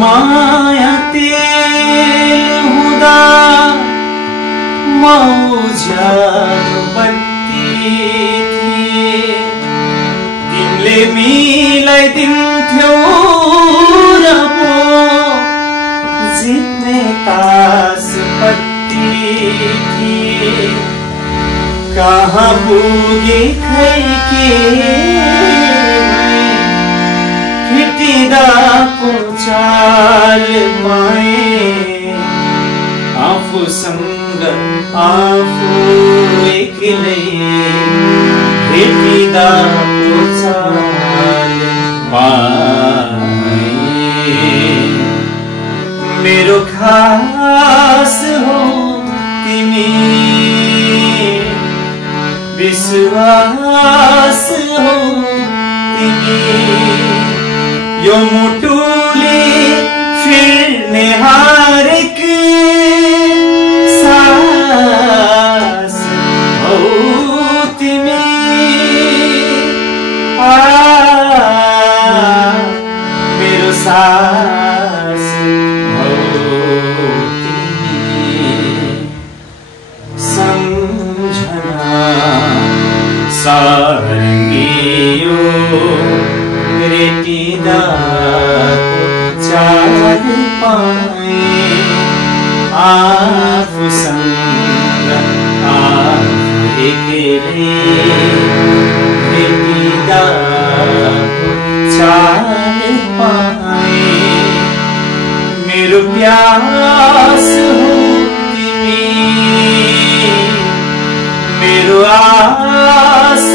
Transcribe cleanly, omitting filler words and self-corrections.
माया तेल हुँदा म उज्यालो बत्ती थिए तिमीले मिलाइदिन्थ्यौ र पो जित्ने तास पत्ती थिए कहाँ पुगे खै के फिटिँदाको चाल पाएँ आफूसँग आफू एक्लै भेटिँदाको चाल पाएँ मेरो खास हो तिमी विश्वास हो तिमी यो मुटुले फिर्ने हरेक सास हो तिमी मेरो सास हो तिमी सम्झना सारङ्गियो रेटिँदाको चाल पाएँ आफूसँग आफू एक्लै रेटिँदाको चाल पाएँ मेरो प्यास हो तिमी मेरो आस